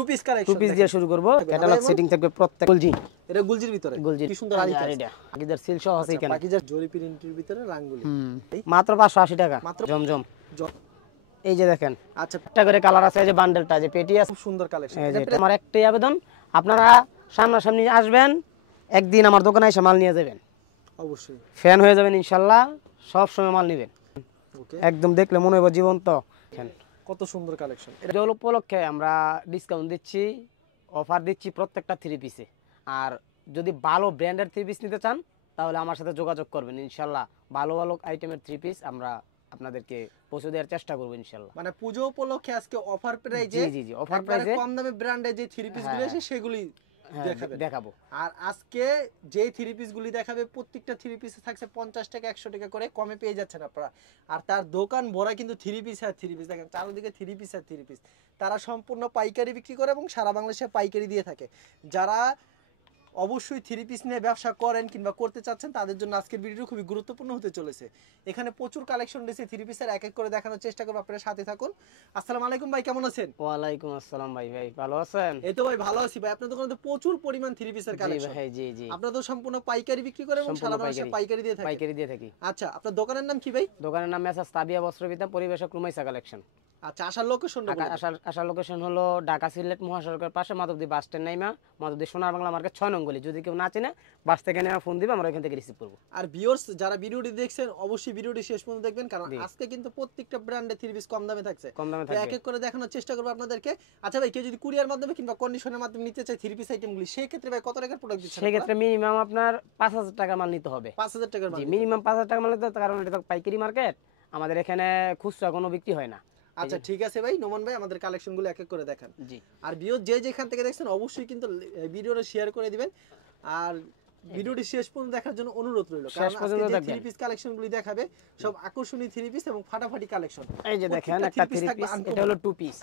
Two piece collection, two piece দিয়ে শুরু করব। ক্যাটালগ সেটিং থাকবে প্রত্যেক গুলজি। এটা গুলজির ভিতরে কি সুন্দর আরি কাজ, এটা পাকিজার সিল সহ আছে এখানে, পাকিজার জরি প্রিন্টের ভিতরে রাঙ্গুলি মাত্র 580 টাকা মাত্র জমজম। এই যে দেখেন আচ্ছা একটা করে কালার আছে, এই যে বান্ডেলটা, যে পেটি আছে, খুব সুন্দর কালেকশন। এটা আমার একটাই আবেদন, আপনারা সামনাসামনি আসবেন, একদিন আমার দোকানে এসে মাল নিয়ে যাবেন, অবশ্যই ফ্যান হয়ে যাবেন ইনশাআল্লাহ, সব সময় মাল নেবেন, ওকে একদম দেখলে মনে হবে জীবন্ত। কত সুন্দর কালেকশন। এটা হলো উপলক্ষে আমরা ডিসকাউন্ট দিচ্ছি, অফার দিচ্ছি প্রত্যেকটা থ্রি পিসে। আর যদি ভালো ব্র্যান্ডের থ্রি পিস নিতে চান তাহলে আমার সাথে যোগাযোগ করবেন, ইনশাল্লাহ ভালো ভালো আইটেমের থ্রি পিস আমরা আপনাদেরকে পৌঁছে দেওয়ার চেষ্টা করবো ইনশাল্লাহ। মানে পূজো উপলক্ষে আজকে অফার প্রাইজে, জি জি জি অফার প্রাইজে কম দামে ব্র্যান্ডের যে থ্রি পিস গুলো আছে সেগুলি দেখাবো। আর আজকে যে থ্রি পিস গুলি দেখাবে প্রত্যেকটা থ্রি পিসে থাকছে 50 টাকা 100 টাকা করে কমে পেয়ে যাচ্ছেন আপনারা। আর তার দোকান ভরা কিন্তু থ্রি পিস আর থ্রি পিস, দেখেন চারদিকে থ্রি পিস আর থ্রি পিস। তারা সম্পূর্ণ পাইকারি বিক্রি করে এবং সারা বাংলাদেশে পাইকারি দিয়ে থাকে। যারা অবশ্যই থ্রি পিস নিয়ে ব্যবসা করেন কিংবা করতে চাচ্ছেন তাদের জন্য আজকের ভিডিও খুবই গুরুত্বপূর্ণ হতে চলেছে। এখানে প্রচুর কালেকশন রয়েছে থ্রি পিসের, এক এক করে দেখানোর চেষ্টা করব, আপনারা সাথে থাকুন। আসসালামু আলাইকুম ভাই, কেমন আছেন? ওয়ালাইকুম আসসালাম ভাই, ভালো আছেন? এই তো ভাই ভালো আছি ভাই। আপনাদের দোকানে তো প্রচুর পরিমাণ থ্রি পিসের কালেকশন। জি জি জি আপনারা তো সম্পূর্ণ পাইকারি বিক্রি করেন এবং সারা বাংলাদেশে পাইকারি দিয়ে থাকি। আচ্ছা, আপনার দোকানের নাম কি ভাই? দোকানের নাম মেসার্স তাবিয়া বস্ত্রবিদ্যা পরিবেশক রুমাইসা কালেকশন। আচ্ছা, আসার লোকেশনটা বলুন। আসার লোকেশন হলো ঢাকা সিলেট মহাসড়কের পাশে মাধবদী বাস স্ট্যান্ড নাইমা মাধবদী সোনার বাংলা মার্কেট 6 নং গলি। যদি কেউ না চেনে বাস থেকে নেওয়া ফোন দিবে, আমরা এখান থেকে রিসিভ করব। আর ভিউয়ার্স যারা ভিডিওটি দেখছেন অবশ্যই ভিডিওটি শেষ পর্যন্ত দেখবেন, কারণ আজকে কিন্তু প্রত্যেকটা ব্র্যান্ডের থ্রি পিস কম দামে থাকছে। এক এক করে দেখানোর চেষ্টা করব আপনাদেরকে। আচ্ছা ভাই, কেউ যদি কুরিয়ার মাধ্যমে কিংবা কন্ডিশনের মাধ্যমে নিতে চায় থ্রি পিস আইটেমগুলি, সেই ক্ষেত্রে ভাই কত টাকার প্রোডাক্ট দিচ্ছেন? সেই ক্ষেত্রে মিনিমাম আপনার 5000 টাকা মাল নিতে হবে। 5000 টাকার মাল? জি, মিনিমাম 5000 টাকা মাল নিতে হবে, কারণ এটা তো পাইকারি মার্কেট, আমাদের এখানে খুচরা কোনো বিক্রি হয় না। আচ্ছা ঠিক আছে ভাই, নোমান ভাই আমাদের কালেকশনগুলো এক এক করে দেখান। জি। আর ভিউয়ার যে যেখান থেকে দেখছেন অবশ্যই কিন্তু ভিডিওটা শেয়ার করে দিবেন। আর ভিডিওটি শেষ পর্যন্ত দেখার জন্য অনুরোধ রইল, কারণ আজকে যে থ্রি পিস কালেকশনগুলি দেখাবে সব আকর্ষণীয় থ্রি পিস এবং ফাটাফাটি কালেকশন। এই যে দেখেন একটা থ্রি পিস, এটা হলো two piece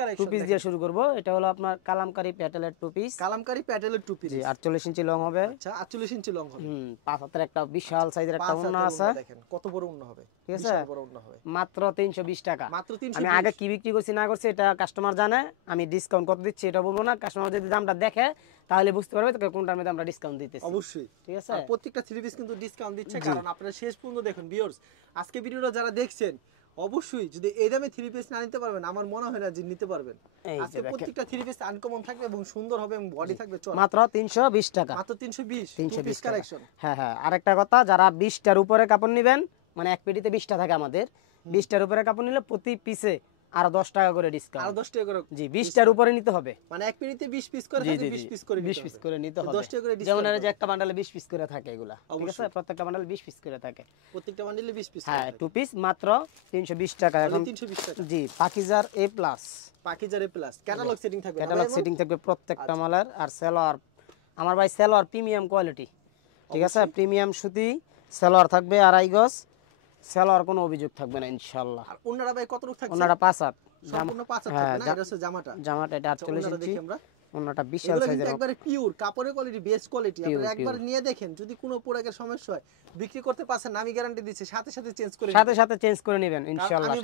collection. Two piece দিয়ে শুরু করব। এটা হলো আপনার কালামকারী প্যাটেলের টু পিস। কালামকারী প্যাটেলের টু পিস। জি, 48 ইঞ্চি লং হবে। আচ্ছা, 48 ইঞ্চি লং হবে। পাঁচ হাতের একটা বিশাল সাইজের একটা ওন্না আছে, দেখেন কত বড় ওন্না হবে, ঠিক আছে? বিশাল বড় ওন্না হবে। মাত্র 320 টাকা। মাত্র 320। আমি আগে কি বিক্রি করছি না করছি এটা কাস্টমার জানে, আমি ডিসকাউন্ট কত দিচ্ছি এটা বলবো না। কাস্টমার যদি দামটা দেখে তাহলে বুঝতে পারবে তো কোনটার মধ্যে আমরা ডিসকাউন্ট দিতেছি। অবশ্যই, ঠিক আছে? আর প্রত্যেকটা থ্রি পিস কিন্তু ডিসকাউন্ট দিচ্ছে, কারণ আপনারা শেষ পর্যন্ত দেখুন ভিউয়ার্স। আজকে ভিডিওটা যারা দেখছেন অবশ্যই যদি এই দামে থ্রি পিস না নিতে পারবেন, আমার মনে হয় না যে নিতে পারবেন। আজকে প্রত্যেকটা থ্রি পিস আনকমন থাকবে এবং সুন্দর হবে এবং বডি থাকবে চল। মাত্র 320 টাকা। মাত্র 320 পিস কালেকশন। হ্যাঁ হ্যাঁ, আরেকটা কথা, যারা 20টার উপরে কাপড় নেবেন, মানে এক পেটিতে 20টা থাকে আমাদের, 20টার উপরে কাপড় নিলে প্রতি পিসে আরো 10 টাকা করে ডিসকাউন্ট। আরো 10 টাকা করে? জি, 20টার উপরে নিতে হবে, মানে এক পেটিতে 20 পিস করে থাকে, 20 পিস করে 20 পিস করে নিতে হবে। 10 টাকা করে যেমন ডিসকাউন্ট। এর যে একটা বান্ডালে 20 পিস করে থাকে এগুলা, ঠিক আছে? প্রত্যেকটা বান্ডালে 20 পিস করে থাকে, প্রত্যেকটা বান্ডেলে 20 পিস। হ্যাঁ, টু পিস মাত্র 320 টাকা। এখন 320 টাকা। জি, পাকিজার এ প্লাস। পাকিজার এ প্লাস ক্যাটালগ সেটিং থাকবে, ক্যাটালগ সেটিং থাকবে প্রত্যেকটা মালের। আর সেলোয়ার, আমার ভাই সেলোয়ার প্রিমিয়াম কোয়ালিটি, ঠিক আছে? প্রিমিয়াম সুতি সেলোয়ার থাকবে, আড়াই গজ সেলোয়ার, কোনো অভিযোগ থাকবে না ইনশাআল্লাহ। আর ওন্নাটা ভাই কত থাকছে? ওন্নাটা 5 হাত, সম্পূর্ণ 5 হাত থাকবে না? এটা হচ্ছে জামাটা এটা 48 ইঞ্চি। দেখি আমরা, ওন্নাটা বিশাল সাইজের, একবারে পিওর কাপড়ের কোয়ালিটি, বেস্ট কোয়ালিটি। আপনারা একবার নিয়ে দেখেন, যদি কোনো প্রোডাক্টের সমস্যা হয় বিক্রি করতে পারছেন না, আমি গ্যারান্টি দিচ্ছি সাথে সাথে চেঞ্জ করে নেবেন ইনশাআল্লাহ।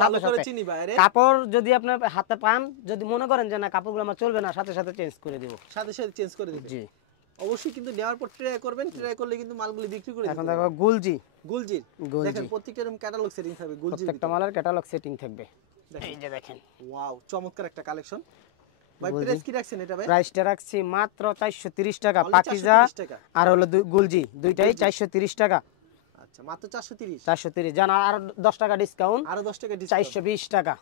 কাপড় যদি আপনার হাতে পান, যদি মনে করেন যে না কাপড়গুলো আমার চলবে না, সাথে সাথে চেঞ্জ করে দিব, সাথে সাথে চেঞ্জ করে দিবেন। জি অবশ্যই, কিন্তু নেওয়ার পর ট্রাই করবেন, ট্রাই করলে কিন্তু মালগুলো বিক্রি করে দিবেন। এখন দেখো গুলজি, দেখেন প্রত্যেকটা এরকম ক্যাটালগ সেটিং থাকবে, গুলজির প্রত্যেকটা মালের ক্যাটালগ সেটিং থাকবে। এই যে দেখেন, ওয়াও চমৎকার একটা কালেকশন। ভাই প্রাইস কি রাখছেন এটা ভাই? প্রাইসটা রাখছি মাত্র 430 টাকা। পাকিজা আর হলো গুলজি দুইটাই 430 টাকা। আচ্ছা, মাত্র 430 জানা, আর 10 টাকা ডিসকাউন্ট, আরো 10 টাকা ডিসকাউন্ট, 420 টাকা।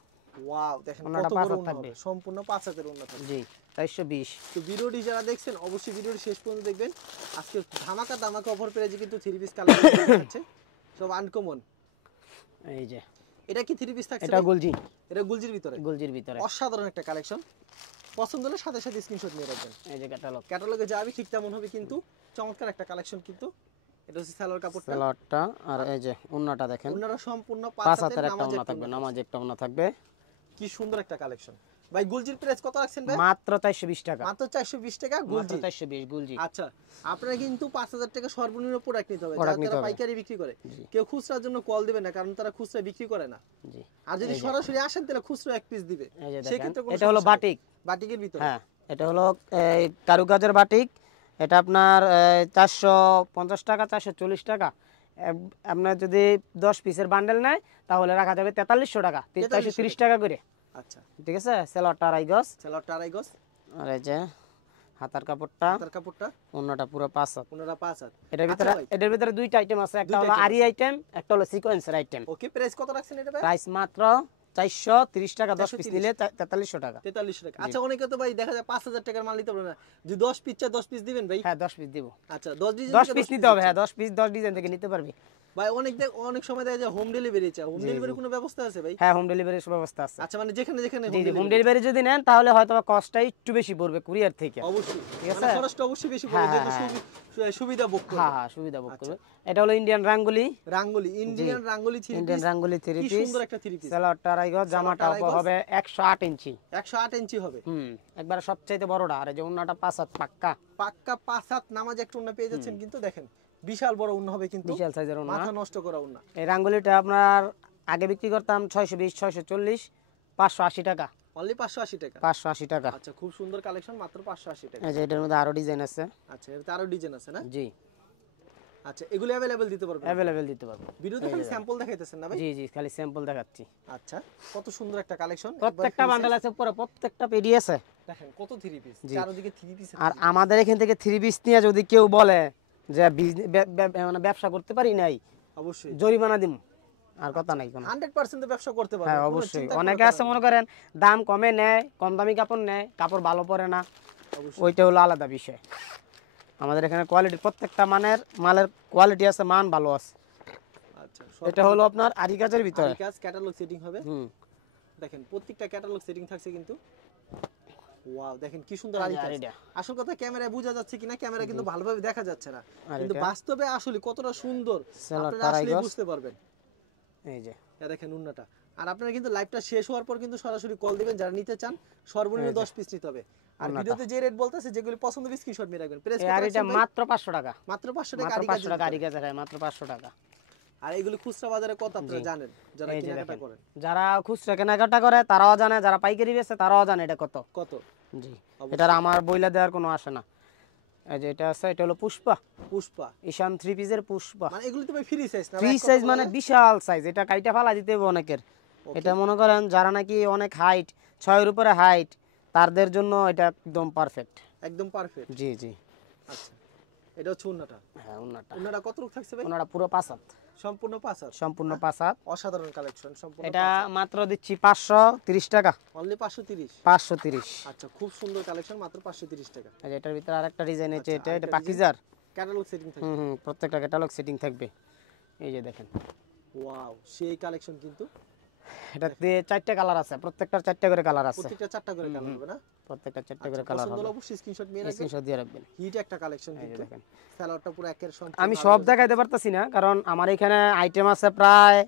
ওয়াও দেখেন কত বড় ওন্না থাকবে, সম্পূর্ণ 5 হাতের ওন্না থাকবে। জি, 420। তো ভিডিওটি যারা দেখছেন অবশ্যই ভিডিওটি শেষ পর্যন্ত দেখবেন। আজকে ধামাকা অফার প্রাইজে কিন্তু থ্রি পিস কালেকশন আছে, সব আনকমন। এই যে এটা কি থ্রি পিস থাকছে? এটা গুলজি, এটা গুলজির ভিতরে অসাধারণ একটা কালেকশন। পছন্দ হলে সাথে সাথে স্ক্রিনশট নিয়ে রাখবেন। এই যে ক্যাটালগে যাবে ঠিক তেমন হবে, কিন্তু চমৎকার একটা কালেকশন। কিন্তু এটা হচ্ছে সালোয়ার কাপড়টা, আর এই যে ওন্নাটা দেখেন, ওন্নাটা সম্পূর্ণ 5 হাতের একটা ওন্না থাকবে, নামাজ একটা ওন্না থাকবে। কি সুন্দর একটা কালেকশন। ভাই গুলজির প্রাইস কত রাখছেন ভাই? মাত্র 420 টাকা, মাত্র 420 টাকা মাত্র গুলজি। 420 গুলজি। আচ্ছা, আপনারা কিন্তু 5000 টাকা সর্বনিম্ন প্রোডাক্ট নিতে হবে প্রোডাক্ট নিতে যারা হবে। পাইকারি বিক্রি করে। জি কেউ খুচরার জন্য কল দিবেন না, কারণ তারা খুচরা বিক্রি করে না। জি। আর যদি এই যে, সরাসরি আসেন তাহলে খুচরা এক পিস দিবে, এই যে সেই দেখেন, ক্ষেত্রে কোনো এটা হলো সমস্যা নেই। বাটিক। বাটিকের ভিতরে। হ্যাঁ, এটা হলো এই কারুকাজের বাটিক। এটা আপনার 450 টাকা, 440 টাকা। আপনার যদি 10 পিসের বান্ডেল নেয় তাহলে রাখা যাবে 4300 টাকা, 430 টাকা করে। আচ্ছা, ঠিক আছে, সেলোয়ারটা আড়াই গজ। সেলোয়ারটা আড়াই গজ। আর এই যে হাতার কাপড়টা, তার কাপড়টা অন্যটা পুরো 5 হাত। 5 হাত। এটার ভিতরে দুইটা আইটেম আছে, একটা দুইটা হলো item আরি আছে। আইটেম, একটা হলো সিকোয়েন্সের আইটেম। ওকে, প্রাইস কত রাখছেন এটা ভাই? প্রাইস মাত্র 430 টাকা, 10 পিস 430 নিলে 4300 টাকা। 4300 টাকা। আচ্ছা, অনেকে তো ভাই দেখা যায় 5000 টাকার মাল নিতে পারবে না, যদি 10 পিস চাই 10 পিস দিবেন ভাই? হ্যাঁ 10 পিস দিব। আচ্ছা, 10 ডিজাইন 10 পিস নিতে হবে, হ্যাঁ 10 পিস 10 ডিজাইন থেকে নিতে পারবি। ভাই অনেক সময় দেখা যায় হোম ডেলিভারি চাই, হোম ডেলিভারি কোনো ব্যবস্থা আছে ভাই? হ্যাঁ হোম ডেলিভারির ব্যবস্থা আছে। আচ্ছা, মানে যেখানে যেখানে জি হোম জি, হোম ডেলিভারি। ডেলিভারি যদি নেন তাহলে হয়তো কস্টটা একটু বেশি পড়বে কুরিয়ার থেকে। অবশ্যই, ঠিক আছে? মানে খরচটা অবশ্যই বেশি পড়বে, হ্যাঁ, যেহেতু হ্যাঁ, সুবিধা ভোগ করবে। হ্যাঁ হ্যাঁ, সুবিধা ভোগ করবে। এটা হলো ইন্ডিয়ান রাঙ্গুলি, রাঙ্গুলি, ইন্ডিয়ান রাঙ্গুলি থ্রি ইন্ডিয়ান পিস। রাঙ্গুলি 3 কি পিস। সুন্দর একটা থ্রি পিস। সেলোয়ারটা আড়াই গজ, জামাটা আড়াই গজ। হবে 108 ইঞ্চি। 108 ইঞ্চি হবে। একবার সবচাইতে বড়টা। আর এই যে ওন্নাটা 5 হাত পাক্কা, পাক্কা 5 হাত নামাজ একটা উন্না পেয়ে যাচ্ছেন, কিন্তু দেখেন বিশাল বড় উন্না হবে, কিন্তু বিশাল সাইজের ওন্না। মাথা নষ্ট করা উন্না। এই রাঙ্গুলিটা আপনার আগে বিক্রি করতাম 620, 640, 580 টাকা, অনলি 580 টাকা। 580 টাকা। আচ্ছা, খুব সুন্দর কালেকশন, মাত্র 580 টাকা। এই যে এটার মধ্যে আরো ডিজাইন আছে। আচ্ছা, এর আরো ডিজাইন আছে না? জি, আচ্ছা, এগুলো अवेलेबल দিতে পারবেন? অ্যাভেলেবেল দিতে পারবো। ভিডিওতে খালি স্যাম্পল দেখাইতেছেন না ভাই? জি জি, খালি স্যাম্পল দেখাচ্ছি। আচ্ছা, কত সুন্দর একটা কালেকশন। প্রত্যেকটা বান্ডেল আছে, পরে প্রত্যেকটা পেডি আছে। দেখেন কত থ্রি পিস, জি। চারদিকে থ্রি পিস। আর আমাদের এখান থেকে 3 পিস নিয়ে যদি কেউ বলে যে মানে ব্যবসা করতে পারি নাই, অবশ্যই জরিমানা দিম, আর কথা নাই কোনো। 100% ব্যবসা করতে পারবেন। হ্যাঁ কোনো অবশ্যই, চিন্তার কোনো অনেকে আছে কারণ মনে নেই। করেন দাম কমে নেয়, কম দামি কাপড় নেয়, কাপড় ভালো পরে না, অবশ্যই। ওইটা হলো আলাদা বিষয়। আমাদের এখানে কোয়ালিটি, প্রত্যেকটা মালের কোয়ালিটি আছে, মান ভালো আছে। আচ্ছা, এটা হলো আপনার আরি কাজের ভিতরে। কাজ ক্যাটালগ সেটিং হবে। হুম, দেখেন প্রত্যেকটা ক্যাটালগ সেটিং থাকছে কিন্তু। ওয়াও, দেখেন কি সুন্দর এই আরি যে কাজ। আরিটা। আসল কথা ক্যামেরায় বোঝা যাচ্ছে কিনা, ক্যামেরা কিন্তু ভালোভাবে দেখা যাচ্ছে না, কিন্তু আরিটা। বাস্তবে আসলে কতটা সুন্দর সেলোয়ার আপনারা আসলে আড়াই গজ। বুঝতে পারবেন। এই যে এটা দেখেন উন্নাটা। আর আপনারা কিন্তু লাইভটা শেষ হওয়ার পর কিন্তু সরাসরি কল দিবেন যারা নিতে চান, সর্বনিম্ন এই যে। 10 পিস নিতে হবে। আর উন্নাটা। ভিডিওতে যে রেট বলতেছে, যেগুলি পছন্দ হবে স্ক্রিনশট নিয়ে রাখবেন। প্রাইস এই কত আরিটা রাখছেন ভাই? মাত্র 500 টাকা, মাত্র 500 টাকা মাত্র আরি 500 টাকা আরি কাজ। কাজের, মাত্র 500 টাকা। আর এগুলো খুচরা বাজারে কত আপনারা জি। জানেন, যারা এই যে কেনাকাটা দেখেন, করেন? যারা খুচরা কেনাকাটা করে তারাও জানে, যারা পাইকারি বেচে তারাও জানে এটা কত। কত? জি, অবশ্যই। এটার আমার বইলা দেওয়ার কোনো আসে না। এই যে এটা আছে, এটা হলো পুষ্পা, পুষ্পা। ঈশান 3 পিসের পুষ্পা। মানে এগুলো তো ভাই ফ্রি সাইজ না? ফ্রি এক কথা সাইজ মানে বলে? বিশাল সাইজ, এটা কাইটা ফালা দিতে হবে অনেকের। Okay. এটা মনে করেন যারা নাকি অনেক হাইট, 6 এর উপরে হাইট, তাদের জন্য এটা একদম পারফেক্ট। একদম পারফেক্ট। জি জি। আচ্ছা, এটা হচ্ছে উন্নাটা। হ্যাঁ উন্নাটা, উন্নাটা কত রূপ থাকছে ভাই? উন্নাটা পুরো 5 হাত, সম্পূর্ণ 5 হাত। সম্পূর্ণ 5 হাত। অসাধারণ কালেকশন, সম্পূর্ণ এটা মাত্র দিচ্ছি 530 টাকা, অনলি 530। 530। আচ্ছা, খুব সুন্দর কালেকশন, মাত্র 530 টাকা। এই যে এটার ভিতরে আরেকটা ডিজাইন আছে, আচ্ছা, এটা আরেকটা পাকিজার। ক্যাটালগ সেটিং থাকে। প্রত্যেকটা ক্যাটালগ সেটিং থাকবে। এই যে দেখেন, ওয়াও, সেই কালেকশন কিন্তু। এটাতে 4টা কালার আছে, প্রত্যেকটার 4টা করে কালার আছে, প্রত্যেকটা 4টা করে কালার হবে না? প্রত্যেকটা 4টা আচ্ছা, করে কালার পছন্দ হবে। হলে অবশ্যই স্ক্রিনশট নিয়ে রাখবেন। স্ক্রিনশট দিয়ে রাখবেন। হিট একটা কালেকশন এই যে কিন্তু। দেখেন, সালোয়ারটা পুরো একের সম্পূর্ণ। আমি সব দেখাইতে পারতাছি না, কারণ আমার এখানে আইটেম আছে প্রায়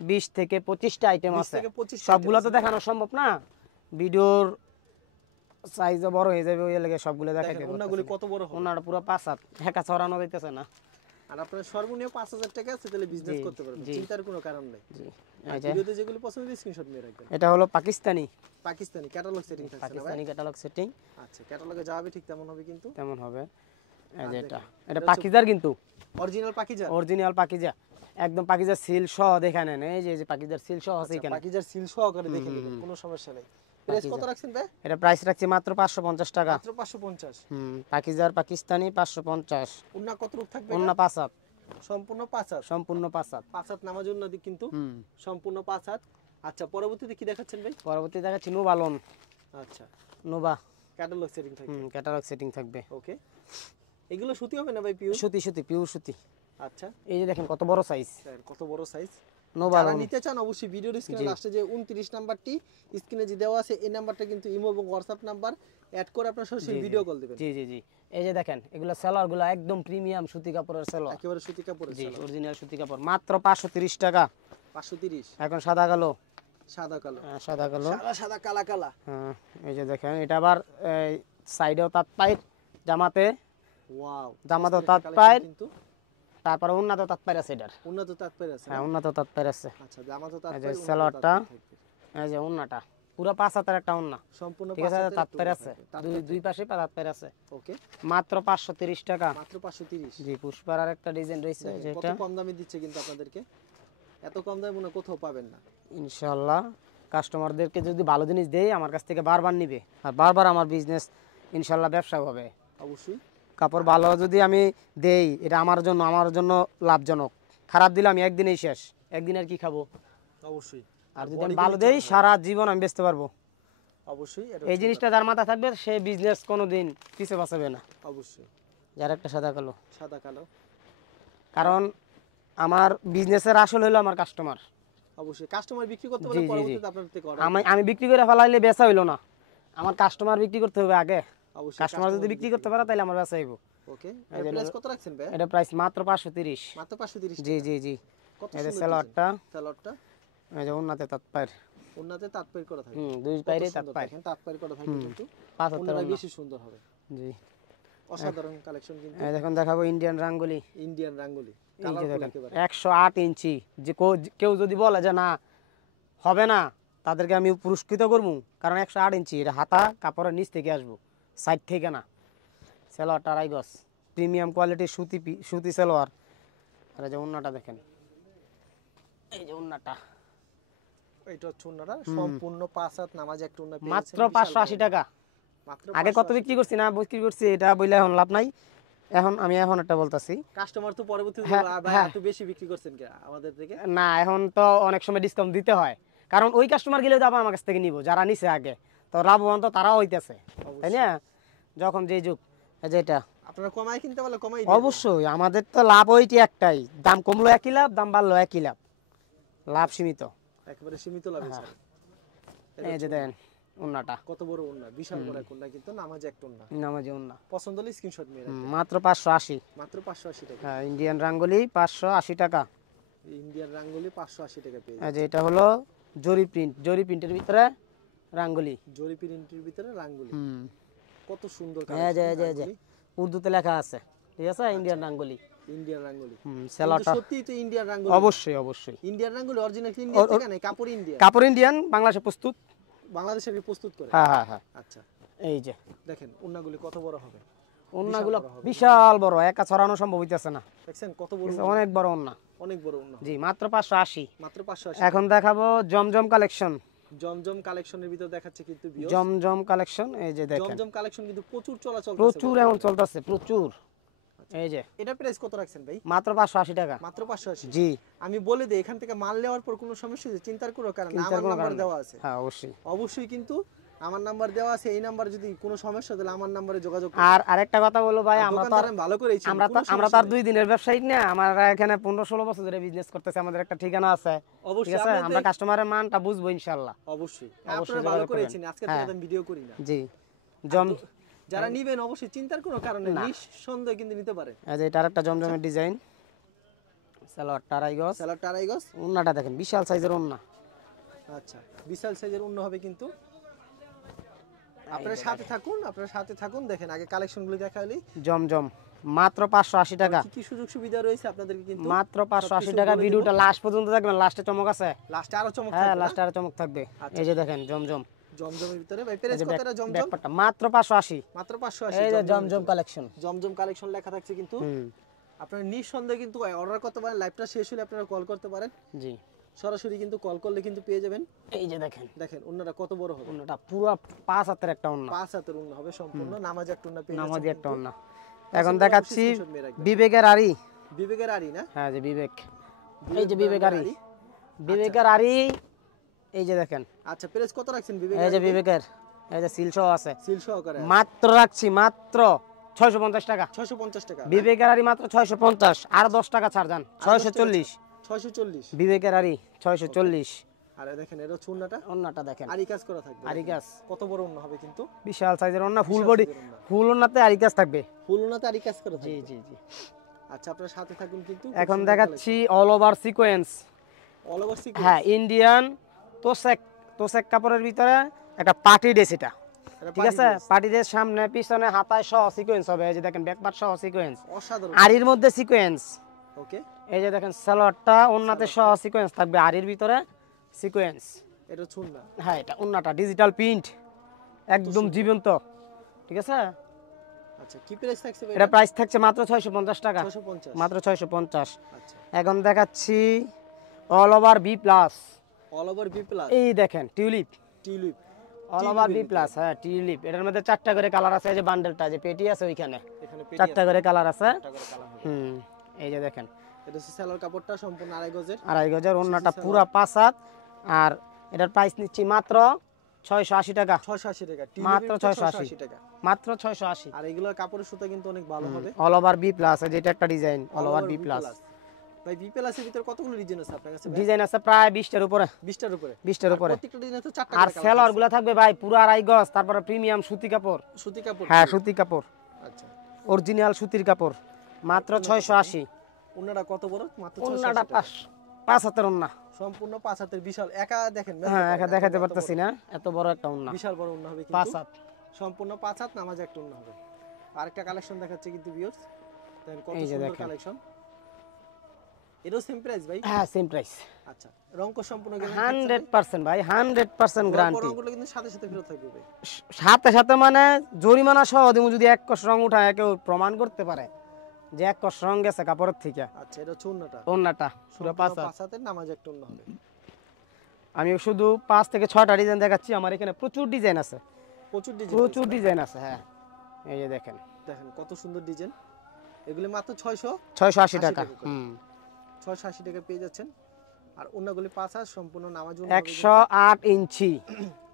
20 থেকে 25টা আইটেম 20 আছে, থেকে 25 সবগুলো item তো আছে। দেখানো সম্ভব না, ভিডিওর সাইজও বড় হয়ে যাবে, ওই লাগে সবগুলো দেখাইতে দেখেন পারতাছি উন্নাগুলি না। কত বড় হবে। ওনাটা পুরো 5 হাত, ঢাকা ছড়ানো যাইতেছে না। আর আপনার সর্বনিম্ন 5000 টাকা আছে, তাহলে বিজনেস জি, করতে পারবেন, জি। চিন্তার কোনো কারণ নেই। জি, আর এই যে ভিডিওতে যেগুলো পছন্দ হবে স্ক্রিনশট নিয়ে রাখবেন। এটা হলো পাকিস্তানি, পাকিস্তানি ক্যাটালগ সেটিং থাকছে না ভাই? পাকিস্তানি ক্যাটালগ সেটিং, আচ্ছা, ক্যাটালগে যাবে ঠিক তেমন হবে কিন্তু। তেমন হবে। এই আর যে দেখেন, এটা এটা এটা পাকিজার, কিন্তু অরিজিনাল পাকিজা। অরিজিনাল পাকিজা, একদম পাকিজার সিল সহ দেখে নেন। এই যে পাকিজার সিল সহ আছে এখানে। পাকিজার সিল সহকারে দেখে নেবেন, কোনো সমস্যা নেই। প্রাইস কত রাখছেন ভাই? এটা প্রাইস রাখছি মাত্র 550 টাকা। মাত্র 550। পাকিজার পাকিস্তানি 550। উন্না কত রূপ থাকবে? অন্য 5 হাত, সম্পূর্ণ 5 হাত। সম্পূর্ণ 5 হাত। 5 হাত নামাজ উন্না দিক কিন্তু, সম্পূর্ণ 5 হাত। আচ্ছা, পরবর্তীতে কি দেখাচ্ছেন ভাই? পরবর্তী দেখাচ্ছি নোবালন, আচ্ছা, নোবা, ক্যাটালগ সেটিং থাকবে। ক্যাটালগ সেটিং থাকবে। ওকে, এগুলো সুতি হবে না ভাই? পিওর সুতি, সুতি, পিওর সুতি। আচ্ছা, এই যে দেখেন কত বড় সাইজ, দেখেন কত বড় সাইজ। যারা নোবালন। নিতে চান অবশ্যই ভিডিওর স্ক্রিনে লাস্টে যে 29 নাম্বারটি স্ক্রিনে যে দেওয়া আছে, এই নাম্বারটা কিন্তু ইমো এবং হোয়াটসঅ্যাপ নাম্বার, অ্যাড করে আপনারা সরাসরি ভিডিও কল দিবেন। জি জি জি। এই যে দেখেন, এগুলো সেলারগুলো একদম প্রিমিয়াম সুতি কাপড়ের সেলার, একেবারে সুতি কাপড়ের জি সালোয়ার। অরিজিনাল সুতি কাপড়, মাত্র 530 টাকা। 530। এখন সাদা কালো, সাদা কালো, সাদা কালো, সাদা সাদা কালা কালা। হ্যাঁ এই যে দেখেন এটা আবার সাইডেও তাঁত পাইর, জামাতে ওয়াও, জামাতেও তাঁত পাইর, কিন্তু তারপরে উন্নত তাঁত পাইর আছে এটার। উন্নত তাৎপর্য আছে। হ্যাঁ উন্নত তাঁত পাইর আছে। আচ্ছা, জামা তো এই যে তাৎপর্য, উন্নত সালোয়ারটা, তাৎপর্য। এই যে উন্নাটা পুরো 5 হাতের একটা উন্না, সম্পূর্ণ ঠিক আছে, পাঁচ হাতের তাঁত একটা পাইর উন্নত আছে, থাকবে। দুই পাশে তাঁত পাইর আছে। ওকে, মাত্র 530 টাকা। মাত্র 530। জি, পুষ্পার একটা ডিজাইন রয়েছে দেখেন কত যেটা কম দামে দিচ্ছে কিন্তু আপনাদেরকে, এত কম দামে মনে হয় কোথাও পাবেন না। ইনশাআল্লাহ কাস্টমারদেরকে যদি ভালো জিনিস দেই আমার কাছ থেকে বারবার নিবে, আর বারবার আমার বিজনেস ইনশাআল্লাহ ব্যবসা হবে। অবশ্যই। কাপড় ভালো যদি আমি দেই এটা আমার জন্য লাভজনক। খারাপ দিলে আমি একদিনেই শেষ, একদিন আর কি খাবো। অবশ্যই। আর যদি আমি ভালো দেই সারা জীবন আমি বেচতে পারবো। অবশ্যই এই জিনিসটা যার মাথা থাকবে সে বিজনেস কোনোদিন পিছে বাঁচাবে না। অবশ্যই। যার একটা সাদা কালো, সাদা কালো, কারণ আমার বিজনেসের আসল হলো আমার কাস্টমার। অবশ্যই কাস্টমার বিক্রি করতে জি, পারলে জি, জি। পরবর্তীতে আপনার থেকে অর্ডার। আমি বিক্রি করে ফেলাইলে বেচা হইলো না, আমার কাস্টমার বিক্রি করতে হবে আগে। অবশ্যই কাস্টমার যদি বিক্রি করতে পারে তাহলে আমার বেচা হইব। ওকে, এর প্রাইস কত রাখছেন ভাই? এটা প্রাইস মাত্র 530। মাত্র 530 জি টাকা। জি জি। কত এই যে সুন্দর সালোয়ারটা, সালোয়ারটা এই যে উন্নাতে তাঁত পাইর, ওন্নাতে তাৎপর্য করা থাকে। দুই পাইরে তাঁত পাইর, দেখেন তাৎপর্য করা থাকে কিন্তু 5 হাতের ওন্নাটা উন্না। বেশি সুন্দর হবে। জি, অসাধারণ কালেকশন কিন্তু। এই দেখুন দেখাবো ইন্ডিয়ান রাঙ্গুলি। ইন্ডিয়ান রাঙ্গুলি, এই যে কালারফুল দেখেন একেবারে। 108 ইঞ্চি, যে কেউ যদি বলে যে না হবে না তাদেরকে আমি পুরস্কৃত করবো, কারণ 108 ইঞ্চি এটা হাতা কাপড়ের নিচ থেকে আসবো, সাইড থেকে না। সালোয়ারটা 2.5 গজ, প্রিমিয়াম কোয়ালিটির সুতি সালোয়ার। আর এই যে উন্নাটা দেখেন, এই যে উন্নাটা এইটা হচ্ছে ওন্নাটা সম্পূর্ণ 5 হাত নামাজ একটা ওন্না পেয়েছেন মাত্র 580 টাকা। মাত্র আগে কত বিক্রি করছি না বিক্রি করছি এটা বললে এখন লাভ নাই, আমি একটা বলতাছি। কাস্টমার তো পরবর্তীতে হ্যাঁ, বলবে, ভাই হ্যাঁ। এত বেশি বিক্রি করছেন কে আমাদের থেকে? না এখন তো অনেক সময় ডিসকাউন্ট দিতে হয়, কারণ ওই কাস্টমার গেলে তো আবার আমার কাছ থেকে নিব, যারা নিছে আগে তো লাভবান তো তারাও হইতেছে, তাই না? যখন যে যুগ, এই যে এটা আপনারা কমাই কিনতে পারলে কমাই অবশ্যই আমাদের তো লাভ ওইটি একটাই, দাম কমলো একই লাভ, দাম বাড়লো একই লাভ, লাভ সীমিত। একেবারে সীমিত লাভে ছাড়ে। এই যে দেন উন্নাটা, কত বড় ওন্না, বিশাল বড় এক ওন্না কিন্তু নামাজ একটা ওন্না। নামাজি উন্না, পছন্দ হলে স্ক্রিনশট নিয়ে রাখবেন। মাত্র 580। মাত্র 580 টাকা। হ্যাঁ, ইন্ডিয়ান রাঙ্গুলি 580 টাকা। ইন্ডিয়ান রাঙ্গুলি 580 টাকা পেয়ে এই যে এটা হলো জরি প্রিন্টের ভিতরে রাঙ্গুলি, জরি প্রিন্টের ভিতরে রাঙ্গুলি। হুম, কত সুন্দর এই যে কালেকশন। এই যে উর্দুতে লেখা আছে, ঠিক আছে, ইন্ডিয়ান রাঙ্গুলি। ইন্ডিয়ান রাঙ্গুলি, সেলাটা সত্যি তো ইন্ডিয়ান রাঙ্গুলি। অবশ্যই অবশ্যই ইন্ডিয়ান রাঙ্গুলি অরিজিনাল ইন্ডিয়া থেকে না, কাপড় ইন্ডিয়া, কাপড় ইন্ডিয়ান, বাংলাদেশে প্রস্তুত। বাংলাদেশে প্রস্তুত করে। হ্যাঁ হ্যাঁ হ্যাঁ। আচ্ছা, এই যে দেখেন ওন্নাগুলি কত বড় হবে, ওন্নাগুলো বিশাল বড়, একা ছড়ানো সম্ভব হইতেছে না, দেখছেন কত বড়, অনেক বড় ওন্না। অনেক বড় ওন্না। জি, মাত্র 580। মাত্র 580। এখন দেখাবো জমজম কালেকশন। জমজম কালেকশনের ভিতর দেখাচ্ছে কিন্তু ভিউয়ার্স, জমজম কালেকশন, এই যে দেখেন জমজম কালেকশন কিন্তু প্রচুর চলাচল করছে। প্রচুর এখন চলতেছে, প্রচুর। এই যে এটা প্রাইস কত রাখছেন ভাই? মাত্র 580 টাকা। মাত্র 580। জি, আমি বলে দেই, এখান থেকে মাল নেওয়ার পর কোনো সমস্যা হলে চিন্তার কোনো কারণ না, আমার নাম্বার দেওয়া আছে। হ্যাঁ অবশ্যই। অবশ্যই কিন্তু আমার নাম্বার দেওয়া আছে, এই নাম্বার যদি কোনো সমস্যা হলে আমার নাম্বারে যোগাযোগ করুন। আর আরেকটা কথা বলবো ভাই, আমরা তো দোকানদার ভালো করেছি, আমরা তো আর 2 দিনের ব্যবসায়ী না, আমরা এখানে 15-16 বছর ধরে বিজনেস করতেছি, আমাদের একটা ঠিকানা আছে, ঠিক অবশ্যই আছে, আমরা কাস্টমারের মানটা বুঝবো ইনশাআল্লাহ। অবশ্যই আপনারা ভালো করেছেন, আজকে তো আমি ভিডিও করি না। জি, জম যারা নিবেন অবশ্যই চিন্তার কোনো কারণ নেই, নিঃসন্দেহে কিন্তু নিতে পারে। এই যে এটা আরেকটা জমজমের ডিজাইন, সালোয়ারটা 2.5 গজ, সালোয়ারটা 2.5 গজ। ওন্নাটা দেখেন বিশাল সাইজের ওন্না। আচ্ছা, বিশাল সাইজের অন্য হবে কিন্তু। আপনারা সাথে থাকুন, দেখেন আগে কালেকশনগুলো দেখাইলি। জমজম মাত্র 580 টাকা। কি কি সুযোগ সুবিধা রয়েছে আপনাদেরকে কিন্তু মাত্র 580 টাকা। ভিডিওটা লাস্ট পর্যন্ত দেখবেন, লাস্টে চমক আছে, লাস্টে আরো চমক হ্যাঁ থাকবে। লাস্টে আরো চমক থাকবে। এই যে দেখেন জমজম, জমজমের ভিতরে ভাই প্রাইস কত এটা জমজম? ব্যাকপার্টটা মাত্র 580। মাত্র 580। এই যে জমজম কালেকশন, জমজম কালেকশন লেখা থাকছে কিন্তু। আপনারা নিঃসন্দেহে কিন্তু অর্ডার করতে পারেন, লাইভটা শেষ হলে আপনারা কল করতে পারেন। জি, সরাসরি কিন্তু কল করলে কিন্তু পেয়ে যাবেন। এই যে দেখেন দেখেন ওন্নাটা কত বড় হবে, ওন্নাটা পুরো 5 হাতের একটা ওন্না, 5 হাতের ওন্না হবে সম্পূর্ণ, নামাজ একটা ওন্না পেয়ে নামাজি যাচ্ছেন একটা কিন্তু। ওন্না। এখন দেখাচ্ছি বিবেকের আরি। বিবেকের আরি না? হ্যাঁ যে বিবেক, এই যে বিবেক আরি, বিবেকের আরি, এই যে দেখেন। আচ্ছা, প্রাইস কত রাখছেন বিবেক? এই যে বিবেকের, এই যে সিল সহ আছে, সিল সহকারে মাত্র রাখছি মাত্র 650 টাকা। 650 টাকা। বিবেকের আরি মাত্র 650, আর 10 টাকা ছাড় যান, 640। 640 বিবেকের আরি 640। আরে দেখেন এটা চুন্নাটা, ওন্নাটা দেখেন আরি কাজ করা থাকবে। আরি কাজ কত বড় ওন্না হবে কিন্তু, বিশাল সাইজের ওন্না, ফুল বডি, ফুল ওন্নাতে আরি কাজ থাকবে। ফুল ওন্নাতে আরি কাজ করা জি থাকবে। জি জি। আচ্ছা, আপনারা সাথে থাকুন কিন্তু। এখন দেখাচ্ছি all over sequence. All over sequence. হ্যাঁ, ইন্ডিয়ান তোসেক তোসেক কাপড়ের ভিতরে একটা পার্টি ড্রেস এটা, এটা ঠিক party আছে? dress। পার্টি ড্রেস সামনে পিছনে হাতায় সহ সিকোয়েন্স হবে, এই যে দেখেন ব্যাক পার্ট সহ সিকোয়েন্স, অসাধারণ। আরির মধ্যে সিকোয়েন্স। ওকে, এই যে দেখেন সালোয়ারটা ওন্নাতে সহ সিকোয়েন্স থাকবে, আরির ভিতরে সিকোয়েন্স। এটা ছুন্না। হ্যাঁ, এটা ওন্নাটা ডিজিটাল প্রিন্ট, একদম জীবন্ত, ঠিক আছে? আচ্ছা, কি প্রাইস থাকছে ভাই? এটা প্রাইস থাকছে মাত্র 650 টাকা, 650। মাত্র 650। আচ্ছা, এখন দেখাচ্ছি all over B plus. All over B plus এই দেখেন tulip, tulip. All over B plus. হ্যাঁ, টিউলিপ। এটার মধ্যে 4টা করে কালার আছে, এই যে বান্ডেলটা যে পেটি আছে ওইখানে এখানে পেটি 4টা করে কালার আছে। 4টা করে কালার হবে। হুম, এই যে দেখেন এটা হচ্ছে সালোয়ার কাপড়টা সম্পূর্ণ আড়াই গজের। 2.5 গজের, ওন্নাটা পুরা 5 হাত। আর এটার প্রাইস নিচ্ছি মাত্র 680 টাকা, 680 টাকা। মাত্র টিউলিপ 680 টাকা। মাত্র 680। আর এগুলোর কাপড়ের সুতা কিন্তু অনেক ভালো হবে। অল ওভার বি প্লাস, যেটা একটা design all over B plus. ভাই বি প্লাসের ভিতরে কতগুলো ডিজাইন আছে আপনার কাছে? ডিজাইন আছে প্রায় 20টার উপরে, 20টার উপরে। 20টার উপরে। প্রত্যেকটা ডিজাইনে তো 4টা আর করে কালার। সেলর গুলা থাকবে ভাই পুরো 2.5 গজ, তারপরে প্রিমিয়াম সুতি কাপড়। সুতি কাপড়। হ্যাঁ, সুতি কাপড়, আচ্ছা, অরিজিনাল সুতির কাপড়, মাত্র 680। ওন্নাটা কত বড়? মাত্র ওন্নাটা 680 টাকা। 5 হাতের ওন্না। সম্পূর্ণ 5 হাতের বিশাল। একা দেখেন না? হ্যাঁ, একা এত দেখাতে বড়, পারতেছি না, এত বড় একটা ওন্না, বিশাল বড় ওন্না হবে 5 কিন্তু। হাত। সম্পূর্ণ 5 হাত নামাজ একটা ওন্না হবে। আরেকটা কালেকশন দেখাচ্ছে কিন্তু ভিউয়ার্স। দেখেন কত এই যে সুন্দর দেখেন। কালেকশন। এটাও সেম প্রাইস ভাই? হ্যাঁ, সেম প্রাইস। আচ্ছা, রংক সম্পূর্ণ গ্যারান্টি 100% ভাই, 100% গ্যারান্টি। রংগুলো কিন্তু সাথে সাথে ফেরত থাকবে ভাই। সাথে সাথে মানে জরিমানা সহ দিমু, যদি এক কষ রং উঠায় কেউ প্রমাণ করতে পারে যে এক কষ রং গেছে কাপড়ের থেকে। আচ্ছা, এটা হচ্ছে ওন্নাটা। ওন্নাটা পুরো 5 হাত। 5 হাতের নামাজ একটা ওন্না হবে। আমি শুধু 5 থেকে 6টা ডিজাইন দেখাচ্ছি, আমার এখানে প্রচুর ডিজাইন আছে, প্রচুর ডিজাইন। প্রচুর ডিজাইন আছে। হ্যাঁ, এই যে দেখেন দেখেন কত সুন্দর ডিজাইন। এগুলো মাত্র 680 টাকা। টাকা করে। হুম, 680 টাকা পেয়ে যাচ্ছেন। আর ওন্নাগুলি 5 হাত সম্পূর্ণ নামাজ ওন্না হবে। 108 ইঞ্চি।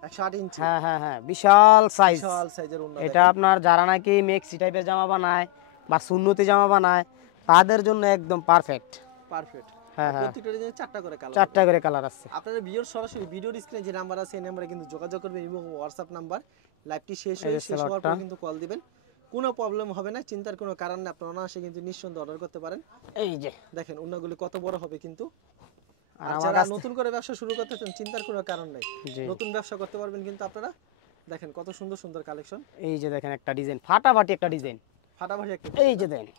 108 ইঞ্চি। হ্যাঁ হ্যাঁ হ্যাঁ, বিশাল সাইজ। বিশাল সাইজের ওন্না। এটা আপনার যারা নাকি মেক্সি টাইপের জামা বানায় বা সুন্নতি জামা বানায় তাদের জন্য একদম পারফেক্ট। পারফেক্ট। হ্যাঁ হ্যাঁ, প্রত্যেকটা ডিজাইনে 4টা করে কালার। 4টা করে কালার আছে। আপনারা ভিডিওর সরাসরি ভিডিওর স্ক্রিনে যে নাম্বার আছে এই নম্বরে কিন্তু যোগাযোগ করবেন এবং হোয়াটসঅ্যাপ নাম্বার। লাইভটি শেষ হওয়ার পর কিন্তু কল দিবেন। কোনো প্রবলেম হবে না, চিন্তার কোনো কারণ নেই। আপনারা অনায়াসে কিন্তু নিঃসন্দেহে অর্ডার করতে পারেন। এই যে দেখেন ওন্নাগুলি কত বড় হবে কিন্তু। আর আর আমার যারা কাছে নতুন করে ব্যবসা শুরু করতে চান চিন্তার কোনো কারণ নেই। জি, নতুন ব্যবসা করতে পারবেন কিন্তু আপনারা। দেখেন কত সুন্দর সুন্দর কালেকশন। এই যে দেখেন একটা ডিজাইন, ফাটাফাটি একটা ডিজাইন। ফাটাফাটি একটা। এই যে দেখেন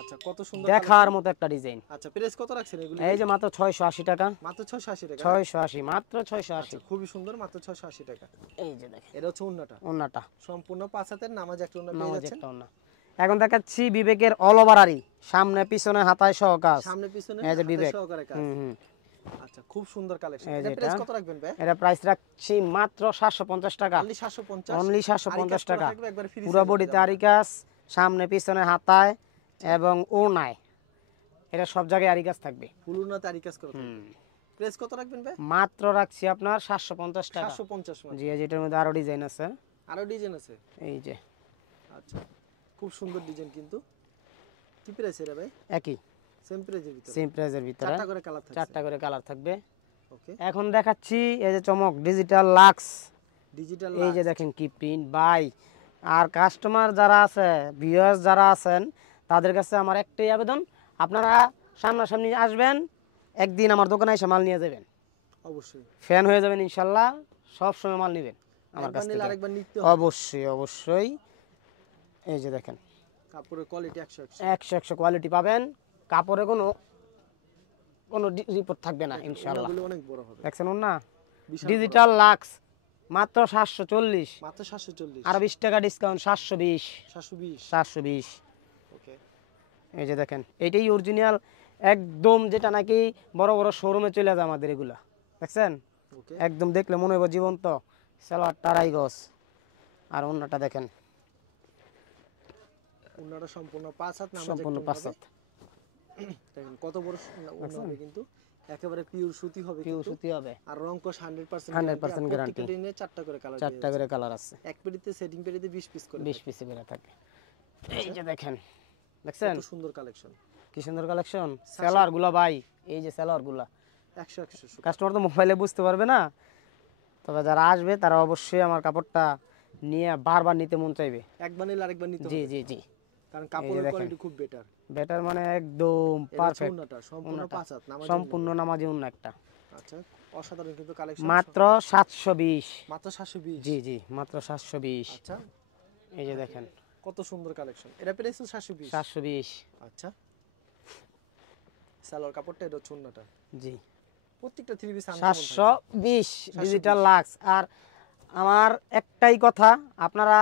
আচ্ছা, কত সুন্দর দেখার মতো একটা ডিজাইন। আচ্ছা, প্রাইস কত রাখছেন এগুলি? এই যে মাত্র 680 টাকা, মাত্র 680 টাকা। 680, মাত্র 680। আচ্ছা, খুবই সুন্দর, মাত্র 680 টাকা। এই যে দেখেন এটা হচ্ছে ওন্নাটা। ওন্নাটা, সম্পূর্ণ 5 হাতের নামাজ একটা ওন্না পেয়ে নামাজ যাচ্ছেন। একটা ওন্না। এখন দেখাচ্ছি বিবেকের অল ওভার আরি, সামনে পিছনে হাতায় সহ কাজ। সামনে পিছনে এই যে হাতে বিবেক। সহকারে কাজ। হুম হুম, আচ্ছা, খুব সুন্দর কালেকশন। এই এটা যে প্রাইস এটা। কত রাখবেন ভাই? এটা প্রাইস রাখছি মাত্র 750 টাকা, অনলি 750। অনলি 750 টাকা। একবার ফ্রি পুরো বডিতে আরি কাজ, সামনে পিছনে হাতায় এবং ওড়নায়, এটা সব জায়গায় আরি কাজ থাকবে। ফুলুনা তারিখ কাজ করতে। প্রাইস কত রাখবেন ভাই? মাত্র রাখছি আপনার 750 টাকা। 750 মানে। জি, যেটার মধ্যে আরো ডিজাইন আছে। আরো ডিজাইন আছে। এই যে আচ্ছা, খুব সুন্দর ডিজাইন কিন্তু। কি প্রাইস এর ভাই? একই সেম প্রাইসের ভিতরে। সেম প্রাইসের ভিতরে 4টা করে কালার থাকছে। 4টা করে কালার থাকবে। ওকে। এখন দেখাচ্ছি এই যে চমক ডিজিটাল লাক্স। ডিজিটাল এই যে দেখেন কি প্রিন্ট ভাই। আর কাস্টমার যারা আছে, ভিউয়ার্স যারা আছেন, তাদের কাছে আমার একটাই আবেদন, আপনারা সামনাসামনি আসবেন, একদিন আমার দোকানে এসে মাল নিয়ে যাবেন, অবশ্যই। ফ্যান হয়ে যাবেন ইনশাল্লাহ, সব সময় মাল নেবেন আমার কাছ একবার নিলে থেকে। আরেকবার নিতে হবে। অবশ্যই অবশ্যই। এই যে দেখেন কাপড়ের কোয়ালিটি 100 100 কোয়ালিটি পাবেন, কাপড়ে কোনো কোনো রিপোর্ট থাকবে না ইনশাল্লাহ। ওগুলো অনেক বড় হবে। দেখছেন না, বিশাল ডিজিটাল লাক্স মাত্র 740, মাত্র 740। আর 20 টাকা ডিসকাউন্ট 720, 720। 720। ওকে। এই যে দেখেন এইটাই অরিজিনাল একদম, যেটা নাকি বড় বড় শোরুমে চলে যায় আমাদের এগুলা, দেখছেন ওকে। একদম দেখলে মনে হবে জীবন্ত। সালোয়ারটা 2.5 গজ, আর অন্যটা দেখেন ওন্নাটা সম্পূর্ণ 5 হাত নামাজ সম্পূর্ণ একটা 5 ওন্না হাত। হবে। দেখেন কত বড় ওন্না হবে কিন্তু। একেবারে পিওর সুতি হবে পিওর কিন্তু। সুতি হবে, আর রংকশ 100% 100% গ্যারান্টি। guarantee। প্রত্যেকটা ডিজাইনে 4টা করে কালার। 4টা করে কালার আছে, এক পেটিতে সেটিং পেটিতে 20 পিস করে। 20 পিসে করে থাকে। এই যে দেখেন, দেখছেন কত সুন্দর কালেকশন। কি সুন্দর কালেকশন। সেলার গুলা ভাই, এই যে সেলার গুলা 100 কাস্টমার তো মোবাইলে বুঝতে পারবে না, তবে যারা আসবে তারা অবশ্যই আমার কাপড়টা নিয়ে বারবার নিতে মন চাইবে। একবার নিলে আরেকবার নিতে জি হবে। জি জি, কারণ কাপড়ের দেখেন। কোয়ালিটি খুব বেটার। বেটার মানে একদম পারফেক্ট। ওন্নাটা সম্পূর্ণ 5 হাত নামাজ। সম্পূর্ণ নামাজি উন্না একটা। আচ্ছা, অসাধারণ কিন্তু কালেকশন। মাত্র 720। মাত্র 720। জি জি, মাত্র 720। আচ্ছা, এই যে দেখেন কত সুন্দর কালেকশন। এটা প্রাইস 720। 720। আচ্ছা, সালোয়ার কাপড়টা এটা চুন্নাটা। জি, প্রত্যেকটা থ্রি পিস 720 ডিজিটাল লাক্স। আর আমার একটাই কথা, আপনারা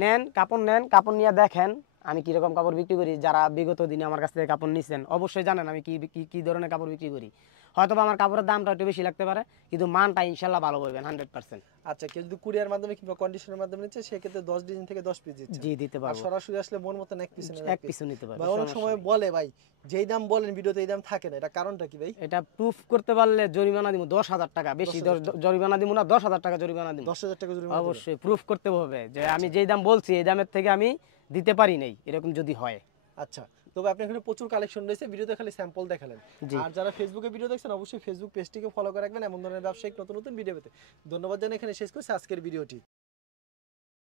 নেন কাপড় নিয়ে দেখেন আমি কিরকম কাপড় বিক্রি করি। যারা বিগত দিনে আমার কাছ থেকে কাপড় নিচ্ছেন অবশ্যই জানেন আমি কি ধরনের কাপড় বিক্রি করি। হয়তো বা আমার কাপড়ের দামটা একটু বেশি লাগতে পারে, কিন্তু মানটা ইনশাল্লাহ ভালো করবেন 100%। আচ্ছা, কেউ যদি কুরিয়ার মাধ্যমে কিংবা কন্ডিশনের মাধ্যমে নিচ্ছে সেক্ষেত্রে 10 ডিজাইন থেকে 10 পিস দিচ্ছে। জি দিতে আর পারবো, সরাসরি আসলে মন মতন এক পিস এক পিছু নিতে পারবো। ভাই অনেক সময় বলে ভাই যেই দাম বলেন ভিডিওতে এই দাম থাকে না, এটা কারণটা কি ভাই? এটা প্রুফ করতে পারলে জরিমানা দিব 10,000 টাকা, বেশি 10,000 জরিমানা দিব না, 10,000 টাকা জরিমানা দিব। 10,000 টাকা জরিমানা দিবেন? অবশ্যই প্রুফ করতে হবে যে আমি যেই দাম বলছি এই দামের থেকে আমি দিতে পারি নাই, এরকম যদি হয়। আচ্ছা, তবে আপনি এখানে প্রচুর কালেকশন রয়েছে, ভিডিওতে খালি স্যাম্পল দেখালেন। জি। আর যারা ফেসবুকে ভিডিও দেখছেন অবশ্যই ফেসবুক পেজটিকে ফলো করে রাখবেন এমন ধরনের ব্যবসায়িক নতুন নতুন ভিডিও পেতে। ধন্যবাদ জানাই এখানে শেষ করছি আজকের ভিডিওটি।